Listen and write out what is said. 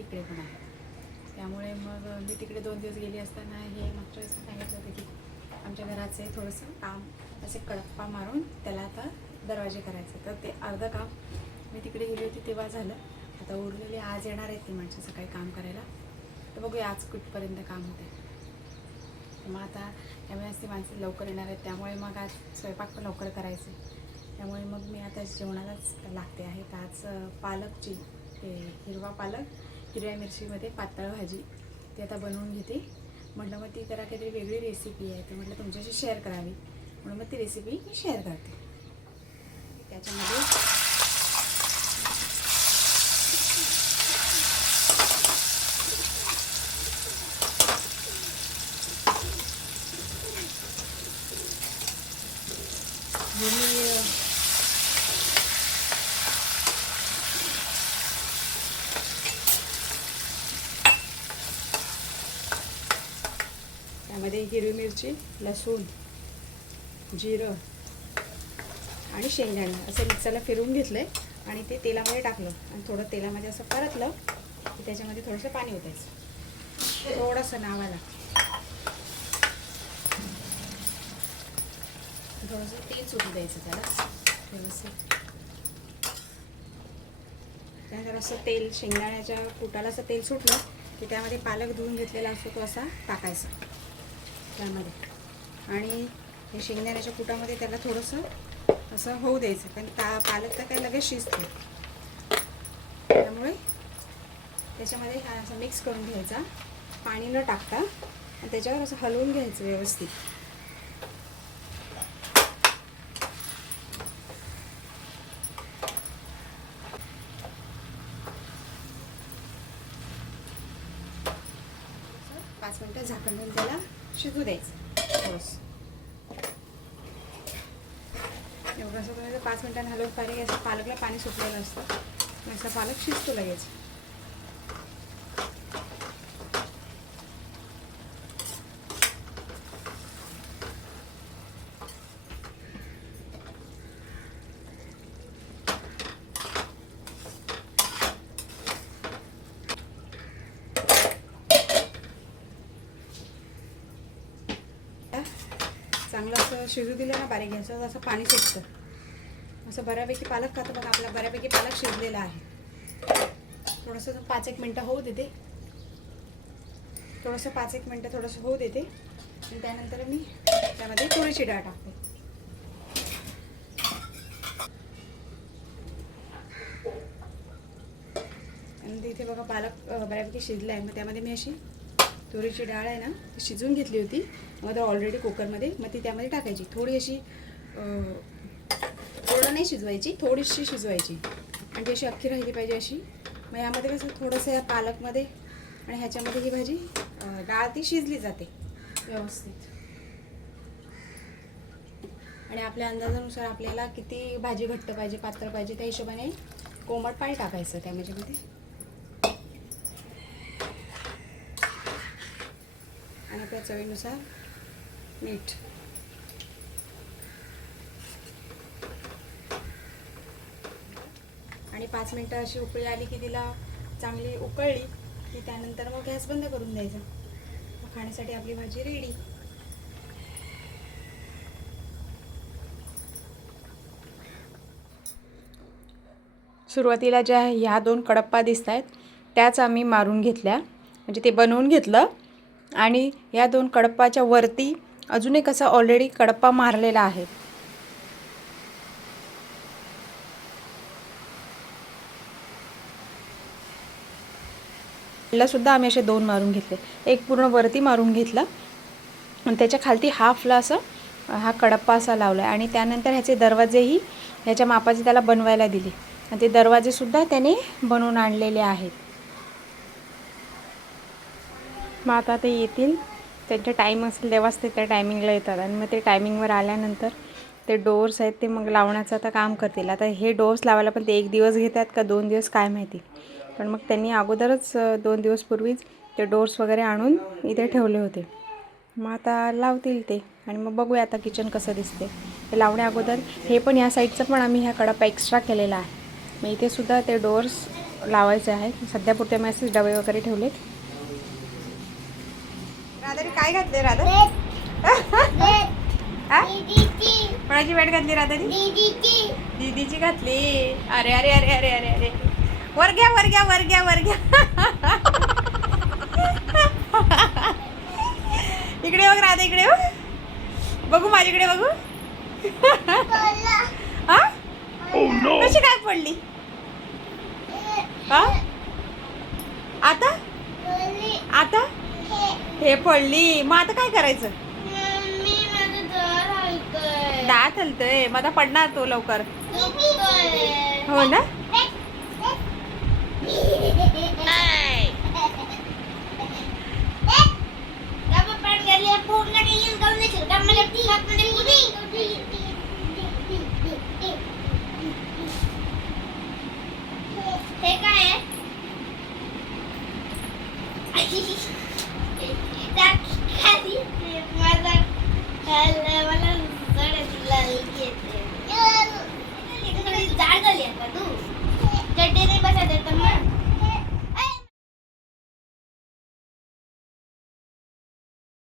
इकडे पण आहे. त्यामुळे मग मी तिकडे 2 दिवस गेली असताना हे मागच्या वेळेस सांगितलं होतं की आमच्या घराचे थोडंसं काम असे कडप्पा मारून त्याला आता दरवाजे करायचे. तर ते अर्धं काम मी तिकडे गेली होती तेव्हा झालं. आता उरलेले आज येणार आहेत ती माणसं सकाळी काम करायला. तर बघूया आज कुठपर्यंत काम होते. मग आता त्यामुळेच ती माणसं लवकर येणार आहेत, त्यामुळे मग आज स्वयंपाक पण लवकर करायचं. त्यामुळे मग मी आता जेवणालाच लागते आहे. तर आज पालकची हिरवा पालक हिरव्या मिरचीमध्ये पातळ भाजी ती आता बनवून घेते. म्हटलं मग ती जरा काहीतरी वेगळी रेसिपी आहे, तर म्हटलं तुमच्याशी शेअर करावी म्हणून मग ती रेसिपी मी शेअर करते. त्याच्यामध्ये त्यामध्ये हिरवी मिरची, लसूण, जिरं आणि शेंगदाणा असं मिक्सरला फिरवून घेतलं आणि ते तेलामध्ये टाकलं आणि थोडं तेलामध्ये असं परतलं की त्याच्यामध्ये थोडंसं पाणी ओतायचं, थोडंसं नावाला. थोडंसं तेल सुटू द्यायचं त्याला व्यवस्थित. त्यानंतर असं तेल शेंगदाण्याच्या कुटाला असं तेल सुटलं की त्यामध्ये पालक धुवून घेतलेला असतो तो असा टाकायचा त्यामध्ये. आणि हे शेंगदाण्याच्या कुटामध्ये त्याला थोडंसं असं होऊ द्यायचं, कारण पालक तर काय लगेच शिजते. त्यामुळे त्याच्यामध्ये असं मिक्स करून घ्यायचा पाणी न टाकता आणि त्याच्यावर असं हलवून घ्यायचं व्यवस्थित. पाच मिनटं झाकण देऊन त्याला शिजू द्यायचं थोडंसं. एवढं असं तुम्ही 5 मिनिटांनी हलवून पाहिजे. असं पालकला पाणी सुटलेलं असतं, असा पालक शिजतो लगेच. चांगलं असं शिजू दिलं ना बारीक गॅसवर, असं पाणी सुटतं. असं बऱ्यापैकी पालक खातं बघा. आपला बऱ्यापैकी पालक शिजलेला आहे. थोडंसं 5-1 मिनटं होऊ देते. थोडंसं 5-1 मिनटं थोडंसं होऊ देते आणि त्यानंतर मी त्यामध्ये तुरीची डाळ टाकते. आणि इथे बघा पालक बऱ्यापैकी शिजला आहे. मग त्यामध्ये मी अशी तुरीची डाळ आहे ना ती शिजवून घेतली होती मग तर ऑलरेडी कुकरमध्ये. मग ती त्यामध्ये टाकायची. थोडी अशी थोडं नाही शिजवायची, थोडीशी शिजवायची आणि ती अशी अख्खी राहिली पाहिजे अशी. मग यामध्ये कसं थोडंसं या पालकमध्ये आणि ह्याच्यामध्ये ही भाजी डाळ ती शिजली जाते व्यवस्थित. आणि आपल्या अंदाजानुसार आपल्याला किती भाजी घट्ट पाहिजे पातळ पाहिजे त्या हिशोबाने कोमट पाणी टाकायचं त्यामध्ये. आणि आपल्या चवीनुसार मीठ. आणि 5 मिनटं अशी उकळी आली की तिला चांगली उकळली की त्यानंतर मग गॅस बंद करून द्यायचा. मग खाण्यासाठी आपली भाजी रेडी. सुरुवातीला ज्या ह्या 2 कडप्पा दिसत आहेत त्याच आम्ही मारून घेतल्या, म्हणजे ते बनवून घेतलं. आणि या 2 कडप्पाच्या वरती अजून एक असा ऑलरेडी कडप्पा मारलेला आहे. ला सुद्धा आम्ही असे 2 मारून घेतले. एक पूर्ण वरती मारून घेतला आणि त्याच्या खालती हाफला असं हा कडप्पा असा लावला. आणि त्यानंतर ह्याचे दरवाजेही ह्याच्या मापाचे त्याला बनवायला दिले आणि ते दरवाजे सुद्धा त्याने बनवून आणलेले आहेत. मग आता ते येतील, त्यांचा टाईम असेल तेव्हाच ते त्या टायमिंगला येतात. आणि मग ते टायमिंगवर आल्यानंतर ते डोअर्स आहेत ते मग लावण्याचं आता काम करतील. आता हे डोअर्स लावायला पण ते 1 दिवस घेतात का 2 दिवस काय माहिती. पण मग त्यांनी अगोदरच 2 दिवस पूर्वीच ते डोअर्स वगैरे आणून इथे ठेवले होते. मग आता लावतील ते आणि मग बघूया आता किचन कसं दिसते. ते लावण्या अगोदर हे पण या साईडचं पण आम्ही ह्या कडप्पा एक्स्ट्रा केलेला आहे. मग इथे सुद्धा ते डोअर्स लावायचे आहे. सध्या पुरते मॅसेज डबे वगैरे ठेवलेत. राधाने काय घातले राधा? कोणाची बॅट घातली राधाने? दीदीची घातली. अरे अरे अरे अरे अरे अरे वर घ्या वर घ्या वर घ्या वर घ्या. इकडे बघ राधा, इकडे बघू, माझ्याकडे बघू. हा कशी काय पडली? हा आता आता हे पडली. मग आता काय करायचं? दात हलतोय, मग आता पडणार तो लवकर. हो ना. हे काय आहे? मला जाड झाली आता तू चड्डी नाही बसा देत मग.